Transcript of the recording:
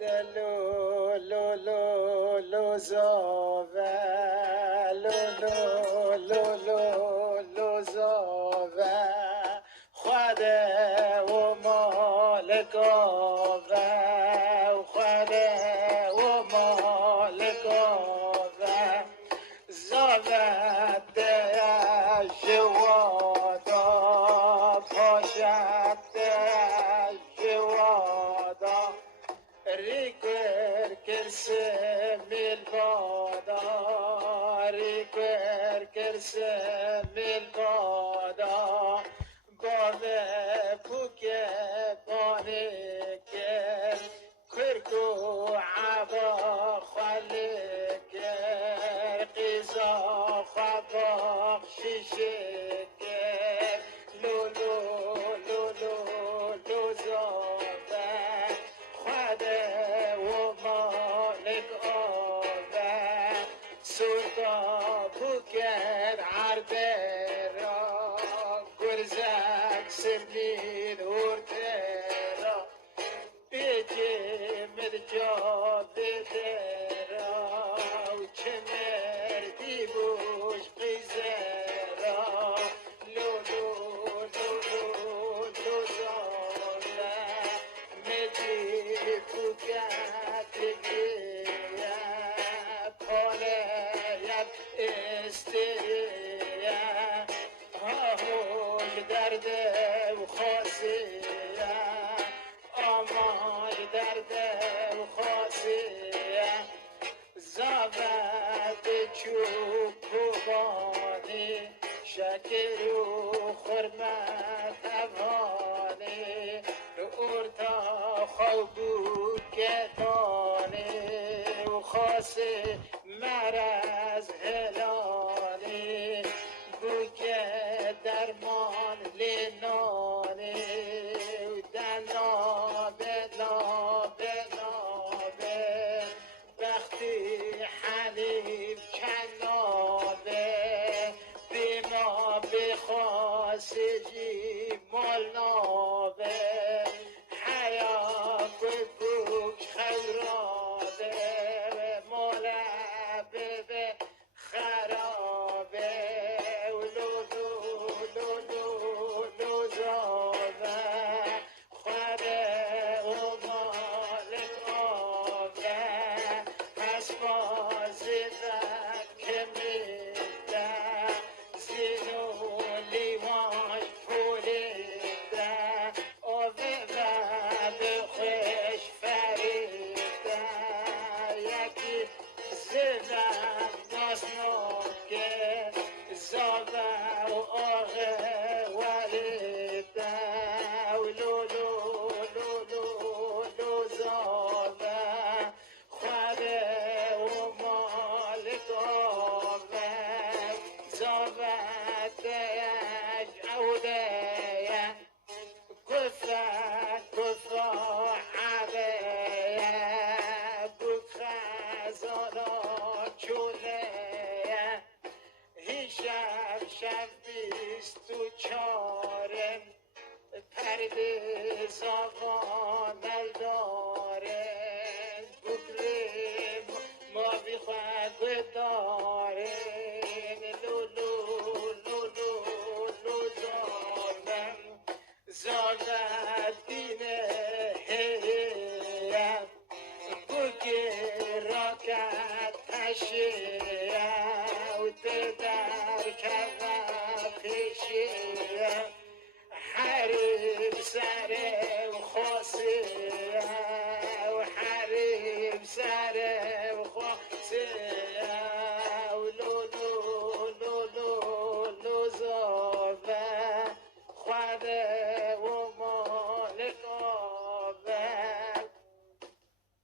لو لو لو لو زاوه لو لو لو لو زاوه خواده و مالکاوه خواده و مالکاوه زاوه ده جوادا پاشد ده جوادا ریکر کرسه میل بادا ریکر کرسه میل بادا باده پوکه بانه کر کرکو عبا خاله کر قیزا خوابا شیشه کر لولو لولو لوزاده خواده و مالک آده سودا بکر عربه را گرزک سمین ارده را بیجی مدجا بیده را و چه مردی بوش قیزه را لولو لولو لوزاده مدی بکت گریه پاله ید استریه آهوش درده و خاصیه آماش درده و خاصیه زابد چوبانی شکر و خرمت افغانی رو ارتا خوابو کتانی و خاصی مرا